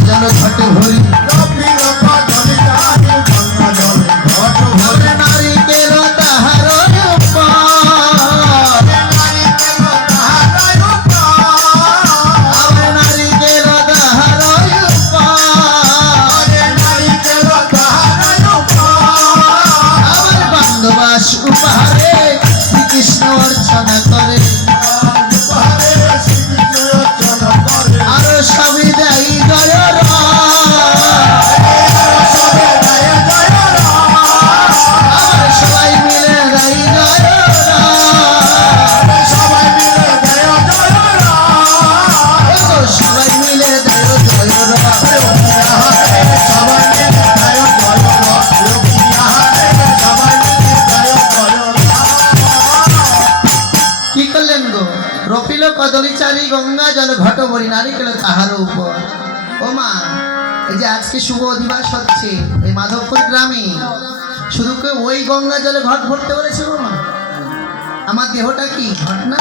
জল ঘট ভরি নারিকেল তাহার নারিকেল তাহার আমার বান্ধবাস উপহারে শ্রীকৃষ্ণ অর্চনা করে আরো সবই দেয় জয় আমার সবাই মিলে দেয় জয় সবাই মিলে দেয় জয় কি করলেন গো রপিল কদলী চারি গঙ্গা জল ঘট ভরি নারিকেল তাহার উপর ও মা এই যে আজকে শুভ অধিবাস হচ্ছে এই মাধবপুর গ্রামে শুধু ওই গঙ্গা জলে ঘট ভরতে বলেছে গো মা আমার দেহটা কি ঘট না